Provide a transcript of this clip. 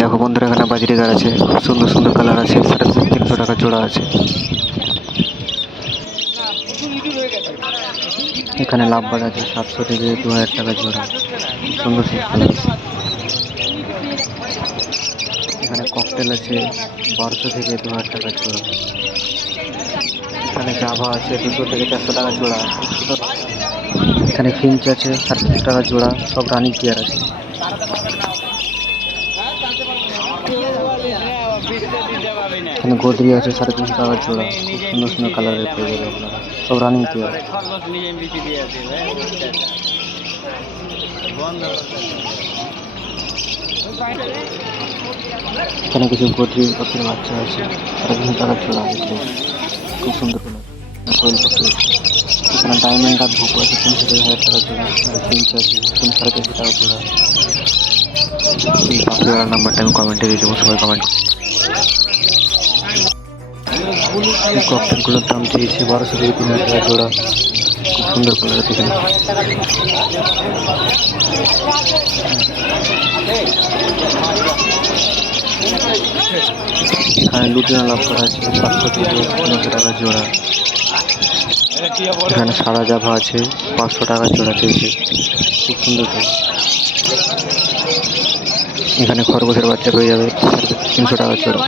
দেখো বন্ধুরা, এখানে বাজরিগার আছে, খুব সুন্দর সুন্দর কালার আছে, 350 টাকা জোড়া আছে। এখানে লাভবার্ড আছে 700 থেকে 2000 টাকা জোড়া, খুব সুন্দর সুন্দর কালার আছে। এখানে ককটেল আছে 1200 থেকে 2000 টাকা জোড়া। এখানে জাভা আছে 200 থেকে 400 টাকা জোড়া, খুব সুন্দর। এখানে ফিঞ্চ আছে 350 টাকা জোড়া, সব রানিং পেয়ার আছে। এখানে গোদরি আছে 350 টাকা জোড়া, খুব সুন্দর সুন্দর কালারের পেয়ে যাবে আপনারা, সব রানিং পেয়ার। এখানে কিছু গোদরি পাখির বাচ্চা আছে 350 টাকা জোড়া, খুব সুন্দর কালার। কোয়েল পাখি আছে। এখানে ডায়মন্ড আর ভুকু আছে 300 থেকে 1000 টাকা জোড়া। আর ফিঞ্চ আছে 350 টাকা জোড়া। এই পাখিওয়ালার নাম্বারটা আমি কমেন্টে দিয়ে দেবো, সবাই কমেন্ট। এই ককটেলগুলোর দাম চেয়েছি 1200 থেকে 3000 টাকা জোড়া, খুব সুন্দর কালার আছে। এখানে লুটিনো লাভ করা আছে 700 থেকে 900 টাকা জোড়া। এখানে সাদা জাভা আছে 500 টাকা জোড়া চেয়েছে, খুব সুন্দর কালার। এখানে খরগোশের বাচ্চা পেয়ে যাবে 350 টাকা জোড়া।